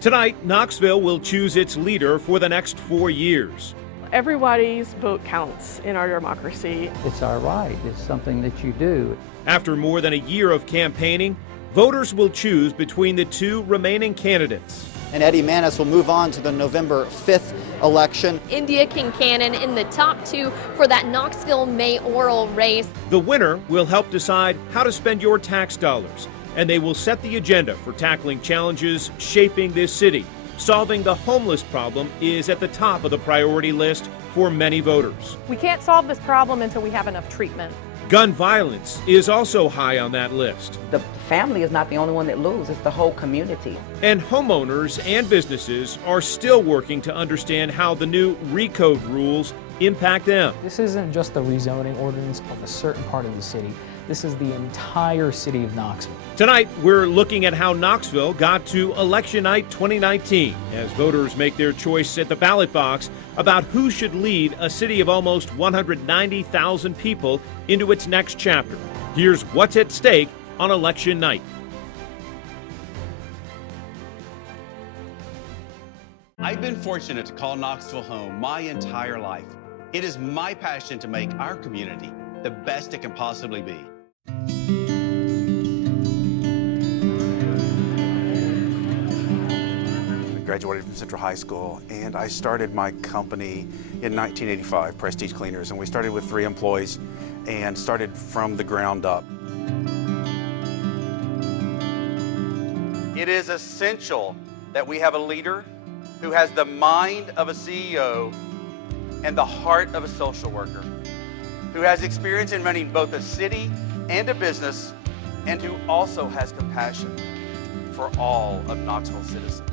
Tonight, Knoxville will choose its leader for the next 4 years. Everybody's vote counts in our democracy. It's our right. It's something that you do. After more than a year of campaigning, voters will choose between the two remaining candidates. And Eddie Mannis will move on to the November 5th election. Indya, Kincannon in the top two for that Knoxville mayoral race. The winner will help decide how to spend your tax dollars, and they will set the agenda for tackling challenges shaping this city. Solving the homeless problem is at the top of the priority list for many voters. We can't solve this problem until we have enough treatment. Gun violence is also high on that list. The family is not the only one that loses, it's the whole community. And homeowners and businesses are still working to understand how the new recode rules impact them. This isn't just the rezoning ordinance of a certain part of the city. This is the entire city of Knoxville. Tonight, we're looking at how Knoxville got to Election Night 2019 as voters make their choice at the ballot box about who should lead a city of almost 190,000 people into its next chapter. Here's what's at stake on Election Night. I've been fortunate to call Knoxville home my entire life. It is my passion to make our community the best it can possibly be. I graduated from Central High School and I started my company in 1985, Prestige Cleaners, and we started with 3 employees and started from the ground up. It is essential that we have a leader who has the mind of a CEO and the heart of a social worker, who has experience in running both a city and a business, and who also has compassion for all of Knoxville citizens.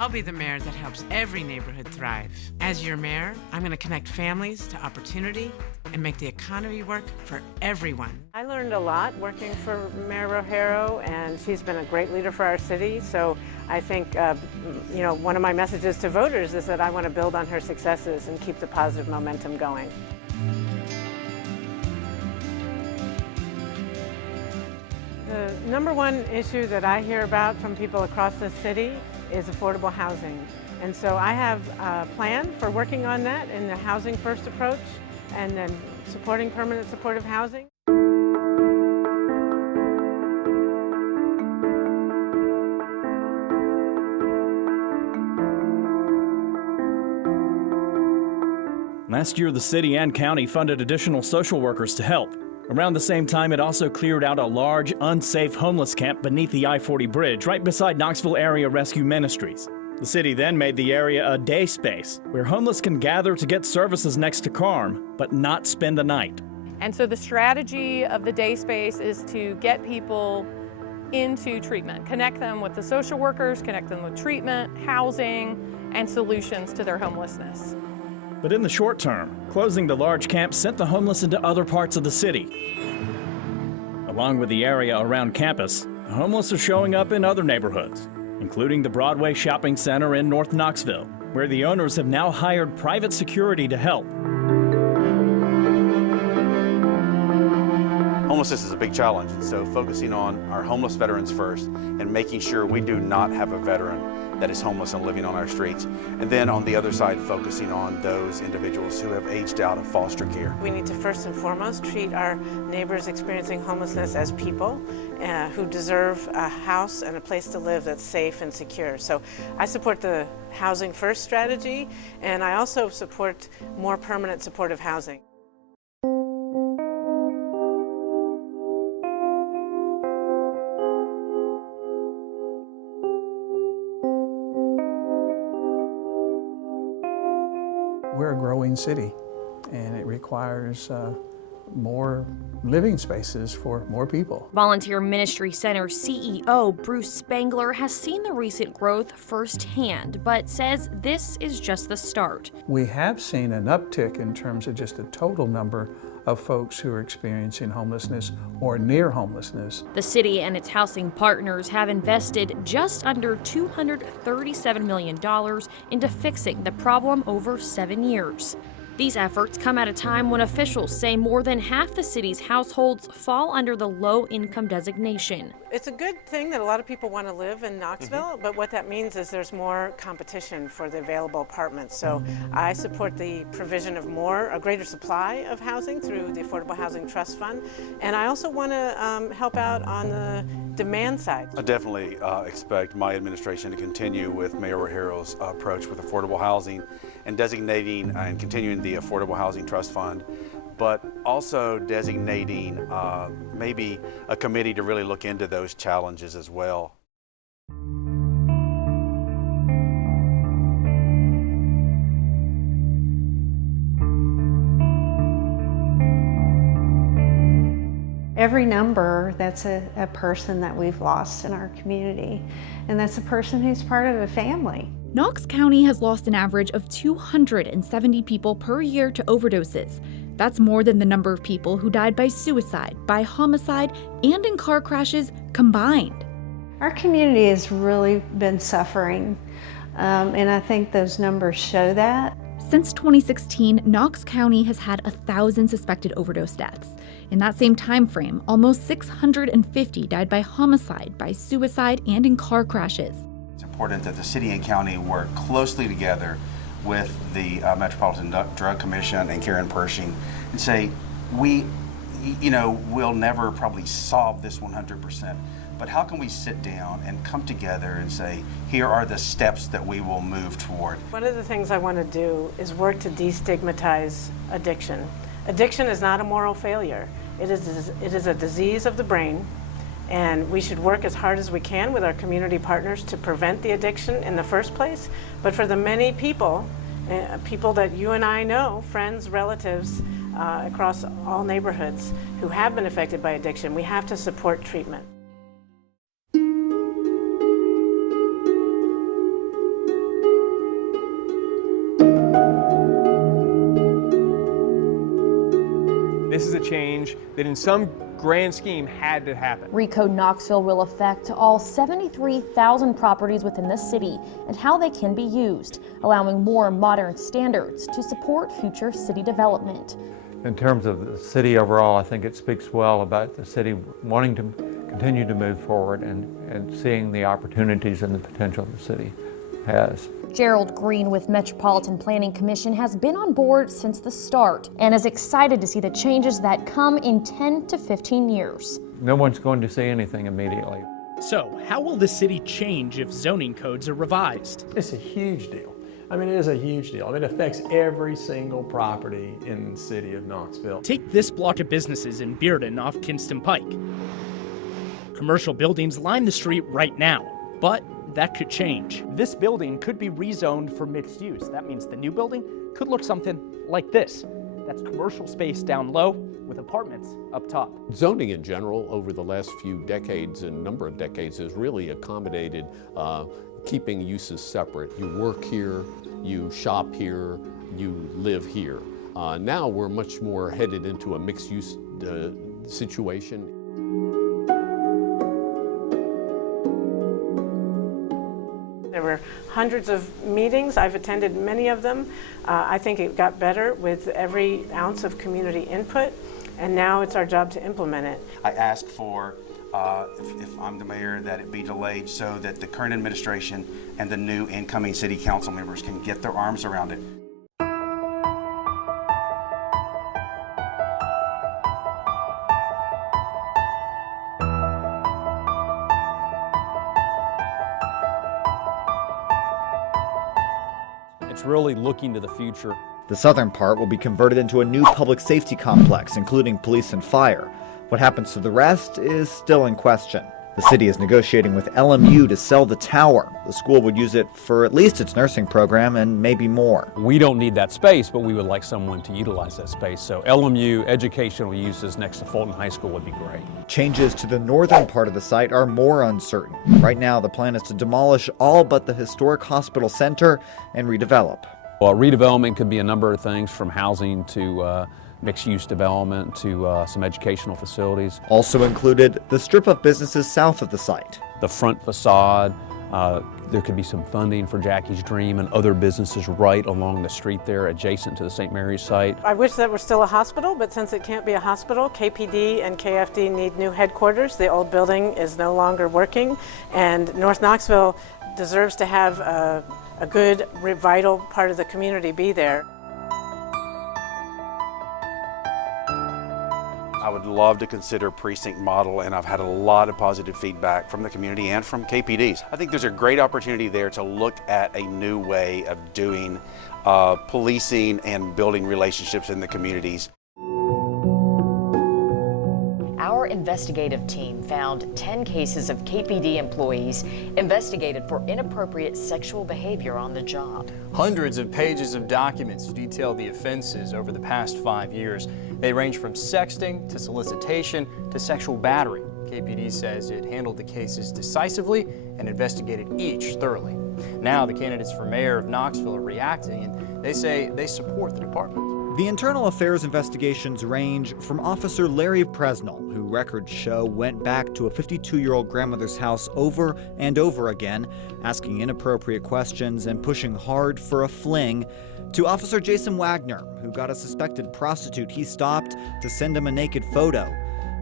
I'll be the mayor that helps every neighborhood thrive. As your mayor, I'm going to connect families to opportunity and make the economy work for everyone. I learned a lot working for Mayor Rogero, and she's been a great leader for our city. So I think, one of my messages to voters is that I want to build on her successes and keep the positive momentum going. The number one issue that I hear about from people across the city is affordable housing. And so I have a plan for working on that in the housing first approach and then supporting permanent supportive housing. Last year, the city and county funded additional social workers to help. Around the same time, it also cleared out a large, unsafe homeless camp beneath the I-40 bridge right beside Knoxville Area Rescue Ministries. The city then made the area a day space where homeless can gather to get services next to CARM, but not spend the night. And so the strategy of the day space is to get people into treatment, connect them with the social workers, connect them with treatment, housing, and solutions to their homelessness. But in the short term, closing the large camp sent the homeless into other parts of the city. Along with the area around campus, the homeless are showing up in other neighborhoods, including the Broadway Shopping Center in North Knoxville, where the owners have now hired private security to help. Homelessness is a big challenge, and so focusing on our homeless veterans first and making sure we do not have a veteran that is homeless and living on our streets. And then on the other side, focusing on those individuals who have aged out of foster care. We need to first and foremost treat our neighbors experiencing homelessness as people who deserve a house and a place to live that's safe and secure. So I support the housing first strategy, and I also support more permanent supportive housing. We're a growing city, and it requires more living spaces for more people. Volunteer Ministry Center CEO Bruce Spangler has seen the recent growth firsthand, but says this is just the start. We have seen an uptick in terms of just the total number of folks who are experiencing homelessness or near homelessness. The city and its housing partners have invested just under $237 million into fixing the problem over 7 years. These efforts come at a time when officials say more than half the city's households fall under the low-income designation. It's a good thing that a lot of people want to live in Knoxville, but what that means is there's more competition for the available apartments. So I support the provision of a greater supply of housing through the Affordable Housing Trust Fund, and I also want to help out on the demand side. I definitely expect my administration to continue with Mayor O'Hara's approach with affordable housing and designating and continuing the Affordable Housing Trust Fund, but also designating maybe a committee to really look into those challenges as well. Every number, that's a person that we've lost in our community, and that's a person who's part of a family. Knox County has lost an average of 270 people per year to overdoses. That's more than the number of people who died by suicide, by homicide, and in car crashes combined. Our community has really been suffering, and I think those numbers show that. Since 2016, Knox County has had 1,000 suspected overdose deaths. In that same time frame, almost 650 died by homicide, by suicide, and in car crashes. It's important that the city and county work closely together with the Metropolitan Drug Commission and Karen Pershing and say, we'll never probably solve this 100%, but how can we sit down and come together and say, here are the steps that we will move toward? One of the things I want to do is work to destigmatize addiction. Addiction is not a moral failure. It is a disease of the brain, and we should work as hard as we can with our community partners to prevent the addiction in the first place. But for the many people that you and I know, friends, relatives, across all neighborhoods who have been affected by addiction, we have to support treatment. This is a change that in some grand scheme had to happen. Recode Knoxville will affect all 73,000 properties within the city and how they can be used, allowing more modern standards to support future city development. In terms of the city overall, I think it speaks well about the city wanting to continue to move forward and seeing the opportunities and the potential the city has. Gerald Green with Metropolitan Planning Commission has been on board since the start and is excited to see the changes that come in 10 to 15 years. No one's going to see anything immediately. So, how will the city change if zoning codes are revised? It's a huge deal. I mean, it is a huge deal. I mean, it affects every single property in the city of Knoxville. Take this block of businesses in Bearden off Kinston Pike. Commercial buildings line the street right now, but that could change. This building could be rezoned for mixed use. That means the new building could look something like this. That's commercial space down low with apartments up top. Zoning in general over the last few decades and number of decades has really accommodated keeping uses separate. You work here, you shop here, you live here. Now we're much more headed into a mixed use situation. There were hundreds of meetings. I've attended many of them. I think it got better with every ounce of community input, and now it's our job to implement it. I ask for, if I'm the mayor, that it be delayed so that the current administration and the new incoming city council members can get their arms around it. It's really looking to the future. The southern part will be converted into a new public safety complex, including police and fire. What happens to the rest is still in question. The city is negotiating with LMU to sell the tower. The school would use it for at least its nursing program and maybe more. We don't need that space, but we would like someone to utilize that space. So LMU educational uses next to Fulton High School would be great. Changes to the northern part of the site are more uncertain. Right now, the plan is to demolish all but the historic hospital center and redevelop. Well, redevelopment could be a number of things, from housing to mixed-use development to some educational facilities. Also included the strip of businesses south of the site. The front facade, There could be some funding for Jackie's Dream and other businesses right along the street there adjacent to the St. Mary's site. I wish that were still a hospital, but since it can't be a hospital, KPD and KFD need new headquarters. The old building is no longer working, and North Knoxville deserves to have a good, vital part of the community be there. I would love to consider precinct model, and I've had a lot of positive feedback from the community and from KPDs. I think there's a great opportunity there to look at a new way of doing policing and building relationships in the communities. Our investigative team found 10 cases of KPD employees investigated for inappropriate sexual behavior on the job. Hundreds of pages of documents detail the offenses over the past 5 years. They range from sexting to solicitation to sexual battery. KPD says it handled the cases decisively and investigated each thoroughly. Now the candidates for mayor of Knoxville are reacting, and they say they support the department. The internal affairs investigations range from Officer Larry Presnell, who records show went back to a 52-year-old grandmother's house over and over again, asking inappropriate questions and pushing hard for a fling, to Officer Jason Wagner, who got a suspected prostitute he stopped to send him a naked photo,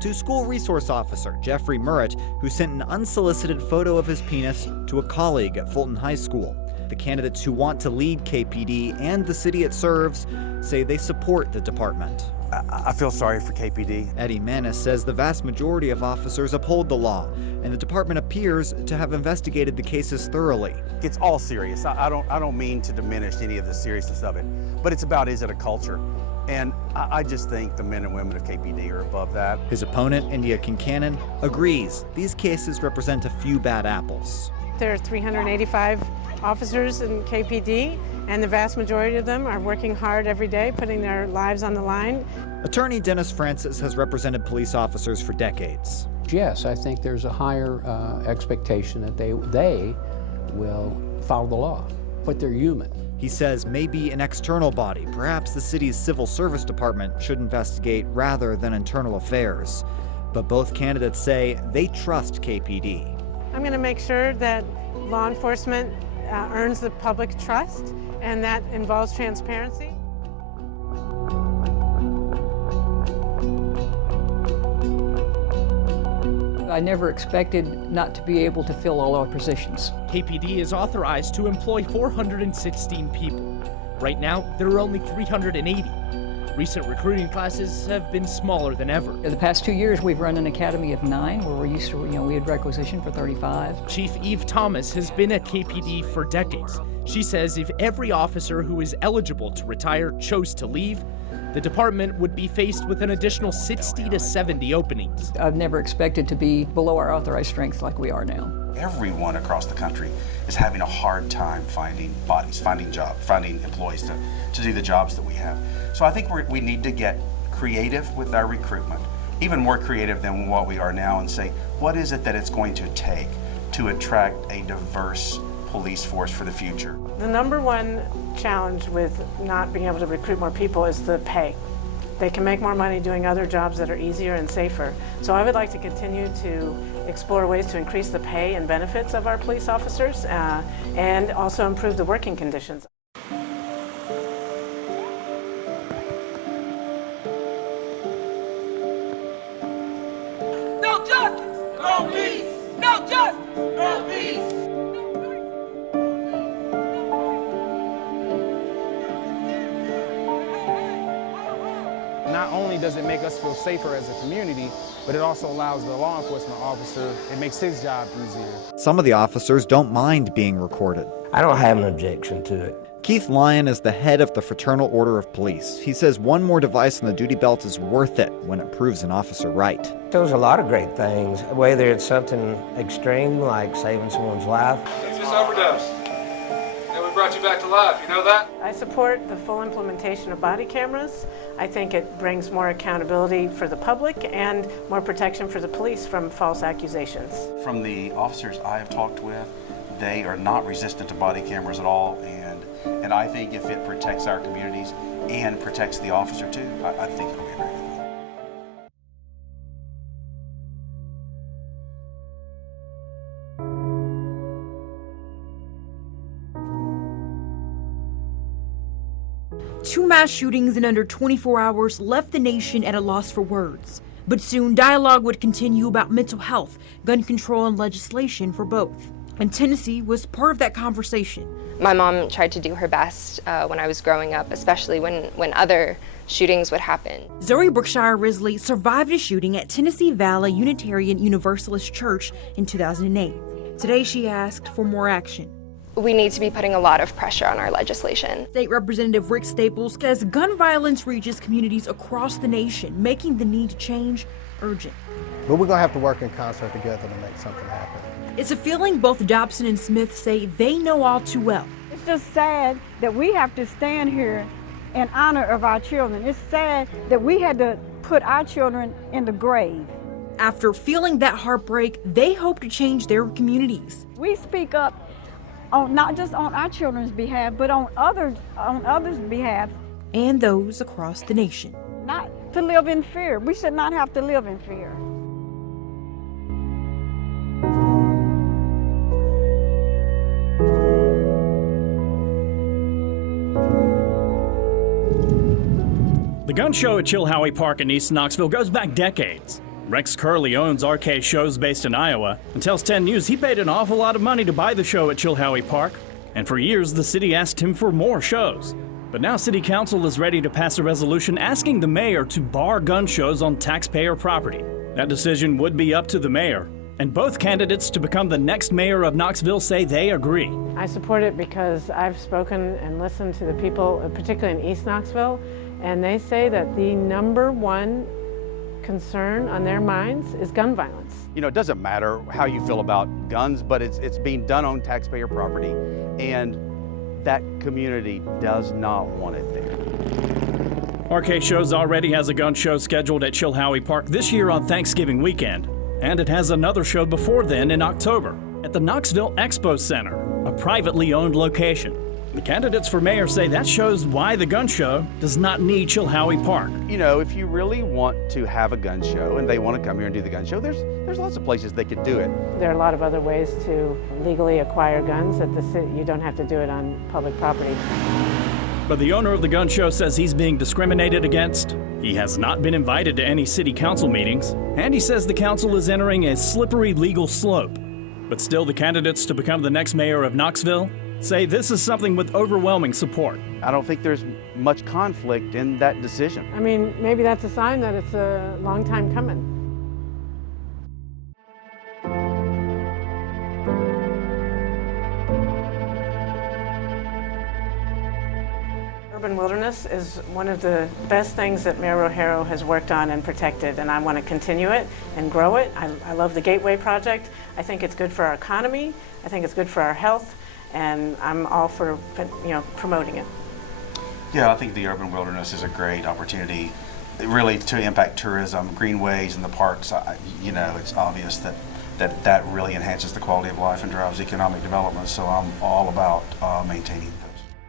to school resource officer Jeffrey Murrett, who sent an unsolicited photo of his penis to a colleague at Fulton High School. The candidates who want to lead KPD and the city it serves say they support the department. I feel sorry for KPD. Eddie Mannis says the vast majority of officers uphold the law, and the department appears to have investigated the cases thoroughly. It's all serious. I don't mean to diminish any of the seriousness of it, but it's about, is it a culture? And I just think the men and women of KPD are above that. His opponent, Indya Kincannon, agrees these cases represent a few bad apples. There are 385 officers in KPD, and the vast majority of them are working hard every day, putting their lives on the line. Attorney Dennis Francis has represented police officers for decades. Yes, I think there's a higher expectation that they will follow the law, but they're human. He says maybe an external body, perhaps the city's civil service department, should investigate rather than internal affairs. But both candidates say they trust KPD. I'm going to make sure that law enforcement earns the public trust, and that involves transparency. I never expected not to be able to fill all our positions. KPD is authorized to employ 416 people. Right now, there are only 380. Recent recruiting classes have been smaller than ever. In the past 2 years, we've run an academy of 9 where we're used to, we had requisition for 35. Chief Eve Thomas has been at KPD for decades. She says if every officer who is eligible to retire chose to leave, the department would be faced with an additional 60 to 70 openings. I've never expected to be below our authorized strength like we are now. Everyone across the country is having a hard time finding bodies, finding jobs, finding employees to do the jobs that we have. So I think we need to get creative with our recruitment, even more creative than what we are now, and say, what is it that it's going to take to attract a diverse police force for the future? The number one challenge with not being able to recruit more people is the pay. They can make more money doing other jobs that are easier and safer. So I would like to continue to explore ways to increase the pay and benefits of our police officers and also improve the working conditions. No justice! No peace! No justice! No peace! Not only does it make us feel safer as a community, but it also allows the law enforcement officer, it makes his job easier. Some of the officers don't mind being recorded. I don't have an objection to it. Keith Lyon is the head of the Fraternal Order of Police. He says one more device in the duty belt is worth it when it proves an officer right. It shows a lot of great things, whether it's something extreme like saving someone's life. It's just overdose. And we brought you back to life, you know that? I support the full implementation of body cameras. I think it brings more accountability for the public and more protection for the police from false accusations. From the officers I have talked with, they are not resistant to body cameras at all, and I think if it protects our communities and protects the officer too, I think it'll be a very good thing. 2 mass shootings in under 24 hours left the nation at a loss for words. But soon, dialogue would continue about mental health, gun control, and legislation for both. And Tennessee was part of that conversation. My mom tried to do her best when I was growing up, especially when other shootings would happen. Zoe Brookshire Risley survived a shooting at Tennessee Valley Unitarian Universalist Church in 2008. Today, she asked for more action. We need to be putting a lot of pressure on our legislation. State Representative Rick Staples says gun violence reaches communities across the nation, making the need to change urgent. But we're going to have to work in concert together to make something happen. It's a feeling both Dobson and Smith say they know all too well. It's just sad that we have to stand here in honor of our children. It's sad that we had to put our children in the grave. After feeling that heartbreak, they hope to change their communities. We speak up on not just on our children's behalf, but on others' behalf. And those across the nation. Not to live in fear. We should not have to live in fear. The gun show at Chilhowie Park in East Knoxville goes back decades. Rex Curley owns RK Shows based in Iowa and tells 10 News he paid an awful lot of money to buy the show at Chilhowie Park, and for years the city asked him for more shows. But now City Council is ready to pass a resolution asking the mayor to bar gun shows on taxpayer property. That decision would be up to the mayor, and both candidates to become the next mayor of Knoxville say they agree. I support it because I've spoken and listened to the people, particularly in East Knoxville, and they say that the #1 concern on their minds is gun violence. You know, it doesn't matter how you feel about guns, but it's being done on taxpayer property, and that community does not want it there. RK Shows already has a gun show scheduled at Chilhowie Park this year on Thanksgiving weekend, and it has another show before then in October at the Knoxville Expo Center, a privately owned location. The candidates for mayor say that shows why the gun show does not need Chilhowie Park. You know, if you really want to have a gun show and they want to come here and do the gun show, there's lots of places they could do it. There are a lot of other ways to legally acquire guns at the city. You don't have to do it on public property. But the owner of the gun show says he's being discriminated against. He has not been invited to any city council meetings, and he says the council is entering a slippery legal slope. But still, the candidates to become the next mayor of Knoxville say this is something with overwhelming support. I don't think there's much conflict in that decision. I mean, maybe that's a sign that it's a long time coming. Urban wilderness is one of the best things that Mayor O'Hara has worked on and protected, and I want to continue it and grow it. I love the Gateway Project. I think it's good for our economy. I think it's good for our health. And I'm all for, promoting it. Yeah, I think the urban wilderness is a great opportunity, really, to impact tourism, greenways, and the parks. It's obvious that really enhances the quality of life and drives economic development. So I'm all about maintaining those.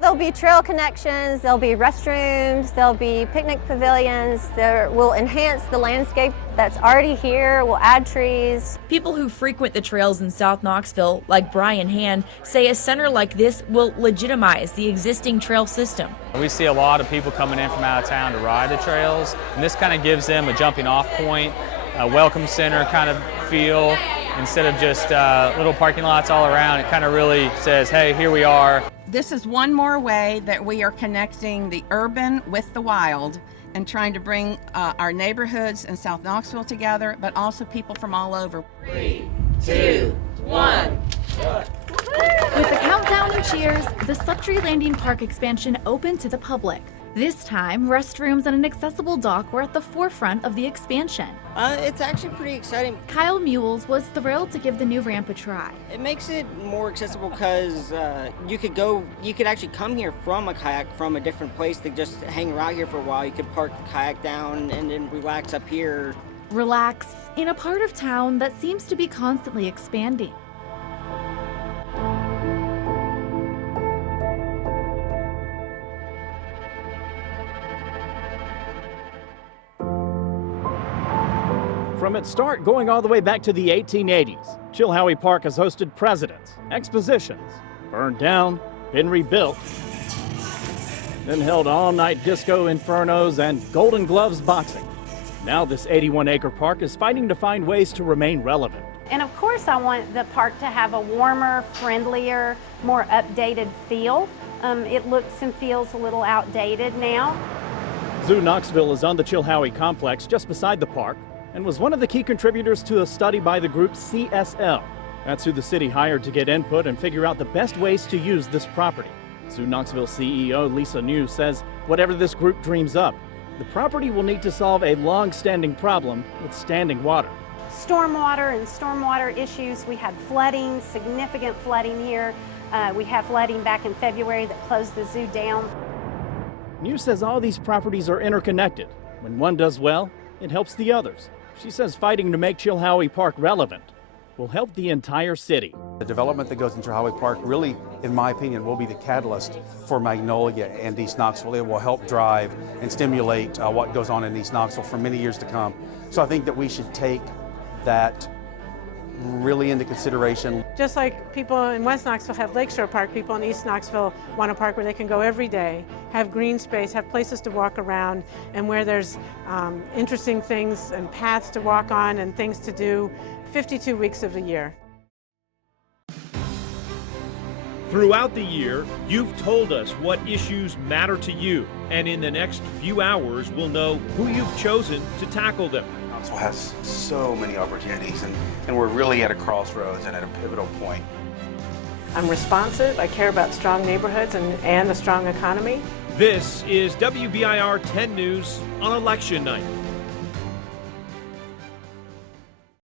There'll be trail connections, there'll be restrooms, there'll be picnic pavilions. There will enhance the landscape that's already here, we'll add trees. People who frequent the trails in South Knoxville, like Brian Hand, say a center like this will legitimize the existing trail system. We see a lot of people coming in from out of town to ride the trails, and this kind of gives them a jumping off point, a welcome center kind of feel. Instead of just little parking lots all around, it kind of really says, hey, here we are. This is one more way that we are connecting the urban with the wild and trying to bring our neighborhoods in South Knoxville together, but also people from all over. 3, 2, 1. With the countdown and cheers, the Suttree Landing Park expansion opened to the public. This time, restrooms and an accessible dock were at the forefront of the expansion. It's actually pretty exciting. Kyle Mules was thrilled to give the new ramp a try. It makes it more accessible because you could actually come here from a kayak from a different place to just hang around here for a while. You could park the kayak down and then relax up here. Relax in a part of town that seems to be constantly expanding. From its start going all the way back to the 1880s, Chilhowie Park has hosted presidents, expositions, burned down, been rebuilt. then held all-night disco infernos and Golden Gloves boxing. Now this 81-acre park is fighting to find ways to remain relevant. And of course I want the park to have a warmer, friendlier, more updated feel. It looks and feels a little outdated now. Zoo Knoxville is on the Chilhowie complex just beside the park and was one of the key contributors to a study by the group CSL. That's who the city hired to get input and figure out the best ways to use this property. Zoo Knoxville CEO Lisa New says whatever this group dreams up, the property will need to solve a long-standing problem with standing water. Stormwater and stormwater issues. We had flooding, significant flooding here. We had flooding back in February that closed the zoo down. New says all these properties are interconnected. When one does well, it helps the others. She says fighting to make Chilhowie Park relevant will help the entire city. The development that goes in Chilhowie Park really, in my opinion, will be the catalyst for Magnolia and East Knoxville. It will help drive and stimulate what goes on in East Knoxville for many years to come. So I think that we should take that really into consideration. Just like people in West Knoxville have Lakeshore Park, people in East Knoxville want a park where they can go every day, have green space, have places to walk around, and where there's interesting things and paths to walk on and things to do 52 weeks of the year. Throughout the year, you've told us what issues matter to you, and in the next few hours, we'll know who you've chosen to tackle them. Knoxville has so many opportunities, and we're really at a crossroads and at a pivotal point. I'm responsive, I care about strong neighborhoods and a strong economy. This is WBIR 10 News on Election Night.